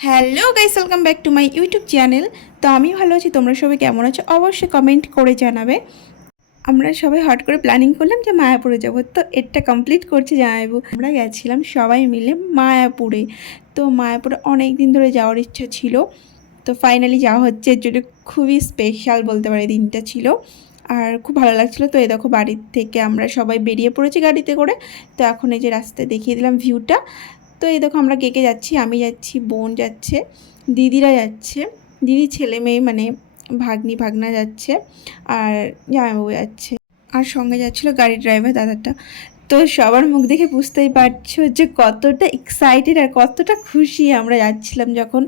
Hello guys, welcome back to my YouTube channel. তো আমি ভালো আছি, তোমরা সবাই কেমন আছো? অবশ্যই কমেন্ট করে জানাবে। আমরা সবাই হট করে প্ল্যানিং করলাম যে মায়াপুরে যাব। তো এটা কমপ্লিট করছে জানাব আমরা গেছিলাম সবাই মিলে মায়াপুরে। তো মায়াপুরে অনেক দিন ধরে যাওয়ার ইচ্ছা ছিল। তো ফাইনালি যাওয়া হচ্ছে। এর জন্য খুবই স্পেশাল বলতে পারি দিনটা ছিল। আর খুব ভালো লাগছিল। তো এই দেখো বাড়ির থেকে আমরা সবাই বেরিয়ে পড়েছি গাড়িতে করে। তো এখন এই যে রাস্তায় দেখিয়ে দিলাম ভিউটা তো এই দেখো আমরা কে কে যাচ্ছি? আমি যাচ্ছি, বোন যাচ্ছে, দিদিরা যাচ্ছে, দিদি ছেলে মেয়ে মানে ভাগ্নি, ভাগনা যাচ্ছে আর জামাইবাবু যাচ্ছে। আর সঙ্গে যাচ্ছিল গাড়ির ড্রাইভার দাদাটা। তো সবার মুখ দেখে বুঝতেই পারছ যে কতটা এক্সাইটেড আর কতটা খুশি আমরা যাচ্ছিলাম যখন।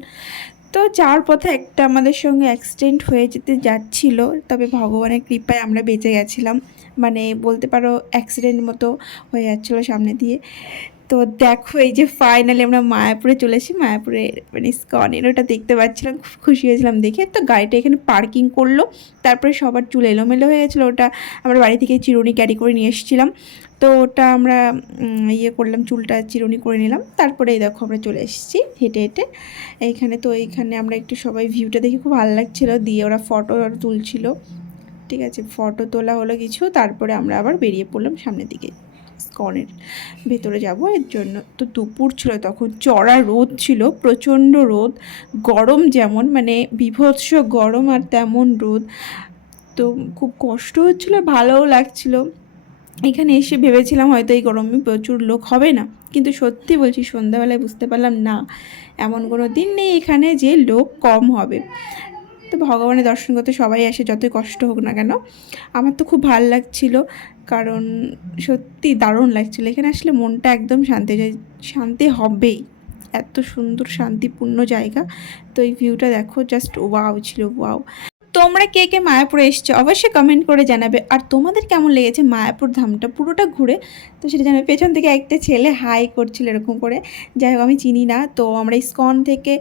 তো যাওয়ার পথে একটা আমাদের সঙ্গে অ্যাক্সিডেন্ট হয়ে যেতে যাচ্ছিল, তবে ভগবানের কৃপায় আমরা বেঁচে গেছিলাম। মানে বলতে পারো অ্যাক্সিডেন্ট মতো হয়ে যাচ্ছিল সামনে দিয়ে। তো দেখো এই যে ফাইনালি আমরা মায়াপুরে চলে এসেছি। মায়াপুরে মানে স্কনের ওটা দেখতে পাচ্ছিলাম, খুব খুশি হয়েছিলাম দেখে। তো গাড়িটা এখানে পার্কিং করল, তারপরে সবার চুল এলোমেলো হয়ে গেছিল। ওটা আমরা বাড়ি থেকে চিরুনি ক্যারি করে নিয়ে এসেছিলাম। তো ওটা আমরা ইয়ে করলাম, চুলটা চিরুনি করে নিলাম। তারপরে এই দেখো আমরা চলে এসেছি হেঁটে হেঁটে। এইখানে তো এইখানে আমরা একটু সবাই ভিউটা দেখে খুব ভালো লাগছিল। দিয়ে ওরা ফটো তুলছিল। ঠিক আছে ফটো তোলা হলো কিছু। তারপরে আমরা আবার বেরিয়ে পড়লাম সামনের দিকে। স্কনের ভেতরে যাব, এর জন্য। তো দুপুর ছিল তখন, চড়া রোদ ছিল, প্রচণ্ড রোদ, গরম যেমন মানে বিভৎস গরম আর তেমন রোদ। তো খুব কষ্ট হচ্ছিল, ভালোও লাগছিল। এখানে এসে ভেবেছিলাম হয়তো এই গরমে প্রচুর লোক হবে না, কিন্তু সত্যি বলছি, সন্ধ্যাবেলায় বুঝতে পারলাম, না, এমন কোনো দিন নেই এখানে যে লোক কম হবে। তো ভগবানের দর্শন করতে সবাই আসে, যতই কষ্ট হোক না কেন। আমার তো খুব ভালো লাগছিল। কারণ সত্যি দারুণ লাগছিল। এখানে আসলে মনটা একদম শান্তি শান্তি হবেই। এত সুন্দর, শান্তিপূর্ণ জায়গা। তো এই ভিউটা দেখো জাস্ট ওয়াও ছিল ওয়াও তোমরা কে কে মায়াপুরে এসছো অবশ্যই কমেন্ট করে জানাবে। আর তোমাদের কেমন লেগেছে মায়াপুর ধামটা? পুরোটা ঘুরে তো সেটা জানাবে। পেছন থেকে একটা ছেলে হাই করছিল এরকম করে। যাই হোক, আমি চিনি না। তো আমরা ইস্কন থেকে,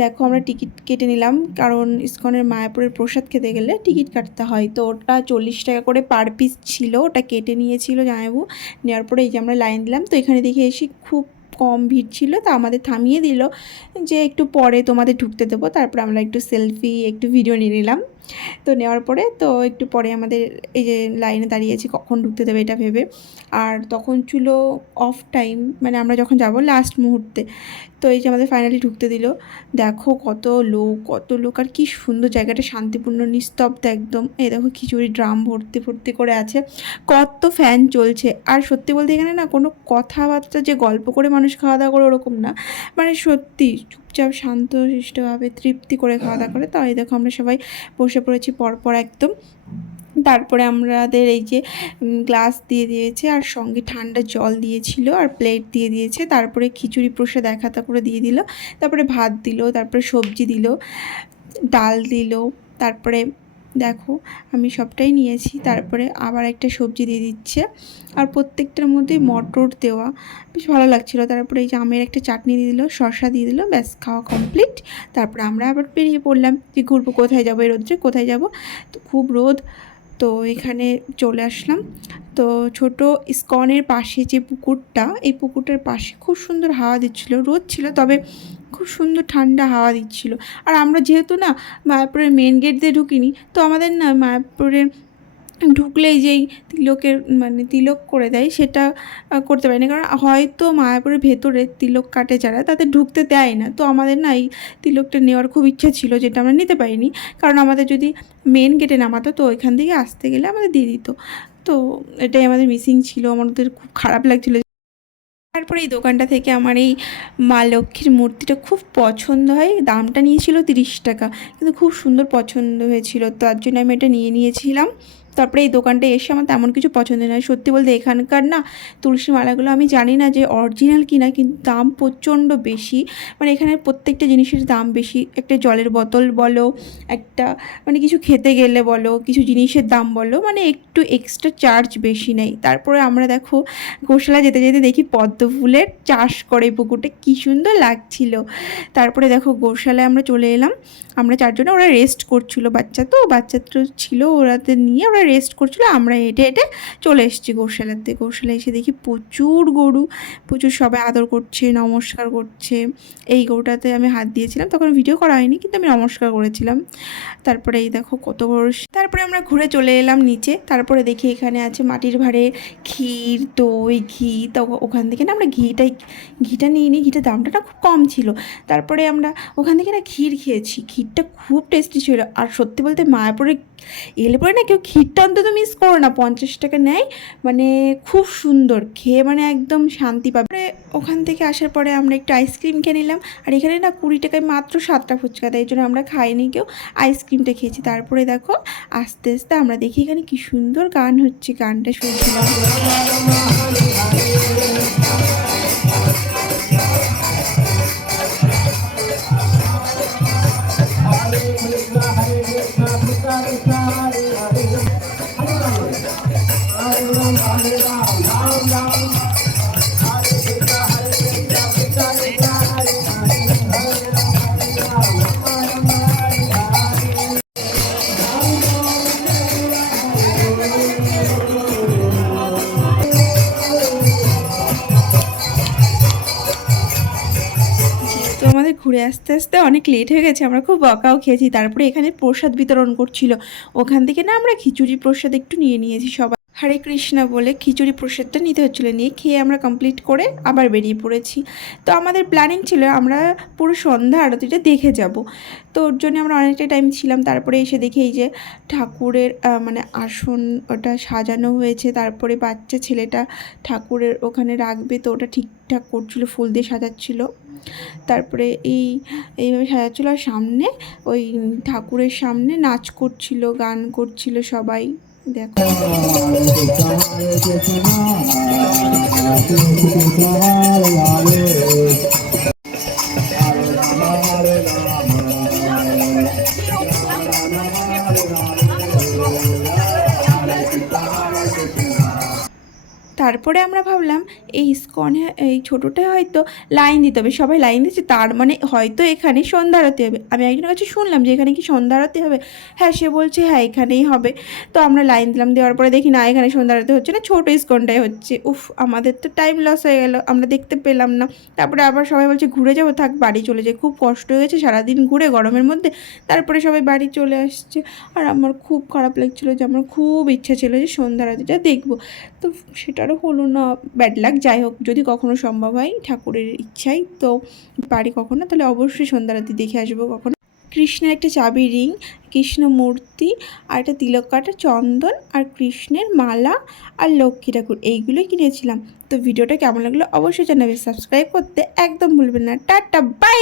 দেখো আমরা টিকিট কেটে নিলাম। কারণ ইস্কনের মায়াপুরের প্রসাদ খেতে গেলে টিকিট কাটতে হয়। তো ওটা চল্লিশ টাকা করে পার পিস ছিল। ওটা কেটে নিয়েছিল জামাইবু নেওয়ার পরে এই যে আমরা লাইন দিলাম। তো এখানে দেখে এসে খুব কম ভিড় ছিল। তা আমাদের থামিয়ে দিল। যে একটু পরে তোমাদের ঢুকতে দেবো। তারপর আমরা একটু সেলফি একটু ভিডিও নিয়ে নিলাম। তো নেওয়ার পরে তো একটু পরে আমাদের এই যে লাইনে দাঁড়িয়েছি, কখন ঢুকতে দেবে এটা ভেবে। আর তখন ছিল অফ টাইম মানে আমরা যখন যাব লাস্ট মুহূর্তে, তো এই যে আমাদের ফাইনালি ঢুকতে দিল। দেখো কত লোক কত লোক, আর কি সুন্দর জায়গাটা, শান্তিপূর্ণ, নিস্তব্ধ একদম। এই দেখো খিচুড়ি, ড্রাম ভর্তি ভর্তি করে আছে। কত ফ্যান চলছে। আর সত্যি বলতে এখানে না কোনো কথাবার্তা, যে গল্প করে মানুষ খাওয়া দাওয়া করে ওরকম না। মানে সত্যি চুপচাপ শান্ত, শিষ্টভাবে তৃপ্তি করে খাওয়া দাওয়া করে তাই দেখো আমরা সবাই বসে পড়েছি পরপর একদম। তারপরে আমাদের এই যে গ্লাস দিয়ে দিয়েছে আর সঙ্গে ঠান্ডা জল দিয়েছিল আর প্লেট দিয়ে দিয়েছে। তারপরে খিচুড়ি প্রসাদ এক হাতা করে দিয়ে দিল। তারপরে ভাত দিল, তারপরে সবজি দিল, ডাল দিল, তারপরে দেখো, আমি সবটাই নিয়েছি, তারপরে আবার একটা সবজি দিয়ে দিচ্ছে। আর প্রত্যেকটার মধ্যে মটর দেওয়া, বেশ ভালো লাগছিল। তারপরে এই যে আমের একটা চাটনি দিয়ে দিল, শসা দিয়ে দিল, ব্যাস, খাওয়া কমপ্লিট তারপরে আমরা আবার বেরিয়ে পড়লাম যে ঘুরবো, কোথায় যাব, এই রোদ্রে কোথায় যাব? তো খুব রোদ, তো এখানে চলে আসলাম। তো ছোট ইস্কনের পাশে যে পুকুরটা, এই পুকুরটার পাশে খুব সুন্দর হাওয়া দিচ্ছিল, রোদ ছিল, তবে খুব সুন্দর ঠান্ডা হাওয়া দিচ্ছিল। আর আমরা যেহেতু না মায়াপুরের মেন গেট দিয়ে ঢুকিনি, তো আমাদের না মায়াপুরে ঢুকলেই যেই তিলকের মানে তিলক করে দেয় সেটা করতে পারি না কারণ হয়তো মায়াপুরের ভেতরে তিলক কাটে যারা, তাদের ঢুকতে দেয় না। তো আমাদের না এই তিলকটা নেওয়ার খুব ইচ্ছা ছিল, যেটা আমরা নিতে পারিনি। কারণ আমাদের যদি মেন গেটে নামাতো, তো ওইখান থেকে আসতে গেলে আমাদের দিয়ে দিত। তো এটাই আমাদের মিসিং ছিল। আমাদের খুব খারাপ লাগছিল তারপরে এই দোকানটা থেকে আমার এই মা লক্ষ্মীর মূর্তিটা খুব পছন্দ হয়। দামটা নিয়েছিল তিরিশ টাকা। কিন্তু খুব সুন্দর পছন্দ হয়েছিল। তার জন্য আমি এটা নিয়ে নিয়েছিলাম। তারপরে এই দোকানটা এসে আমার তেমন কিছু পছন্দ নয়। সত্যি বলতে এখানকার না তুলসী মালাগুলো আমি জানি না যে অরিজিনাল কিনা, কিন্তু দাম প্রচণ্ড বেশি। মানে এখানে প্রত্যেকটা জিনিসের দাম বেশি। একটা জলের বোতল বলো, একটা মানে কিছু খেতে গেলে বলো, কিছু জিনিসের দাম বলো মানে একটু এক্সট্রা চার্জ বেশি নেই। তারপরে আমরা দেখো গোশালা যেতে যেতে দেখি পদ্ম ফুলের চাষ করে পুকুরটা। কী সুন্দর লাগছিল। তারপরে দেখো গোশালায় আমরা চলে এলাম। আমরা চারজনে, ওরা রেস্ট করছিল, বাচ্চা তো বাচ্চা তো ছিল ওরাতে নিয়ে ওরা রেস্ট করছিল, আমরা হেঁটে হেঁটে চলে এসেছি গোশালাতে গোশালা এসে দেখি প্রচুর গরু, প্রচুর সবাই আদর করছে, নমস্কার করছে। এই গরুটাতে আমি হাত দিয়েছিলাম, তখন ভিডিও করা হয়নি, কিন্তু আমি নমস্কার করেছিলাম। তারপরে এই দেখো কত বড় তারপরে আমরা ঘুরে চলে এলাম নিচে, তারপরে দেখি এখানে আছে মাটির ভাঁড়ে ক্ষীর, দই, ঘি, তো ওখান থেকে না আমরা ঘিটাই ঘিটা নিয়ে নিই ঘিটার দামটা খুব কম ছিল। তারপরে আমরা ওখান থেকে না ক্ষীর খেয়েছি ক্ষীরটা খুব টেস্টি ছিল। আর সত্যি বলতে মায়াপুরে এলে পরে না কেউ ক্ষীরটা অন্তত মিস করো না। পঞ্চাশ টাকা নেয় মানে খুব সুন্দর। খেয়ে মানে একদম শান্তি পাবে। ওখান থেকে আসার পরে আমরা একটু আইসক্রিম খেয়ে নিলাম। আর এখানে না কুড়ি টাকায় মাত্র সাতটা ফুচকা এই জন্য আমরা খাইনি কেউ। আইসক্রিমটা খেয়েছি। তারপরে দেখো আস্তে আস্তে আমরা দেখি এখানে কি সুন্দর গান হচ্ছে, গানটা শুনছিলাম। তো আসতে আস্তে অনেক লেট হয়ে গেছে, আমরা খুব বকাও খেয়েছি। তারপরে এখানে প্রসাদ বিতরণ করছিল। ওখান থেকে না আমরা খিচুড়ি প্রসাদ একটু নিয়ে নিয়েছি সবাই। হরে কৃষ্ণা বলে খিচুড়ি প্রসাদটা নিতে হচ্ছিল। নিয়ে খেয়ে আমরা কমপ্লিট করে আবার বেরিয়ে পড়েছি। তো আমাদের প্ল্যানিং ছিল আমরা পুরো সন্ধ্যা আরতিটা দেখে যাব। তো ওর জন্য আমরা অনেকটা টাইম ছিলাম। তারপরে এসে দেখি এই যে ঠাকুরের মানে আসন ওটা সাজানো হয়েছে। তারপরে বাচ্চা ছেলেটা ঠাকুরের ওখানে রাখবে। তো ওটা ঠিকঠাক করছিল, ফুল দিয়ে সাজাচ্ছিল। তারপরে এই, এইভাবে সাজাচ্ছিল। আর সামনে ওই ঠাকুরের সামনে নাচ করছিল, গান করছিল সবাই। দেখো। তারপরে আমরা ভাবলাম এই ইস্কনে, এই ছোটোটায় হয়তো লাইন দিতে হবে। সবাই লাইন দিচ্ছে, তার মানে হয়তো এখানে সন্ধ্যা আরতি হবে। আমি একজনের কাছে শুনলাম যে এখানে কি সন্ধ্যা আরতি হবে। হ্যাঁ সে বলছে হ্যাঁ এখানেই হবে। তো আমরা লাইন দিলাম, দেওয়ার পরে দেখি, না, এখানে সন্ধ্যা আরতি হচ্ছে না, ছোটো ইস্কনটাই হচ্ছে। উফ, আমাদের তো টাইম লস হয়ে গেল, আমরা দেখতে পেলাম না। তারপরে আবার সবাই বলছে, ঘুরে যাব, থাক, বাড়ি চলে যাই। খুব কষ্ট হয়ে গেছে, সারাদিন ঘুরে গরমের মধ্যে। তারপরে সবাই বাড়ি চলে আসছে। আর আমার খুব খারাপ লাগছিল যে, আমার খুব ইচ্ছা ছিল যে সন্ধ্যা আরতিটা দেখব। তো সেটারও হলো না ব্যাড লাক যাই হোক, যদি কখনো সম্ভব হয় ঠাকুরের ইচ্ছাই তো পারি কখনো, তাহলে অবশ্যই সন্ধ্যারাতি দেখে আসব কখনো। কৃষ্ণের একটা চাবি রিং কৃষ্ণ মূর্তি আর একটা তিলক কাটা চন্দন, আর কৃষ্ণের মালা, আর লক্ষ্মী ঠাকুর, এইগুলোই কিনেছিলাম। তো ভিডিওটা কেমন লাগল অবশ্যই জানাবে। সাবস্ক্রাইব করতে একদম ভুলবেন না। Tata bye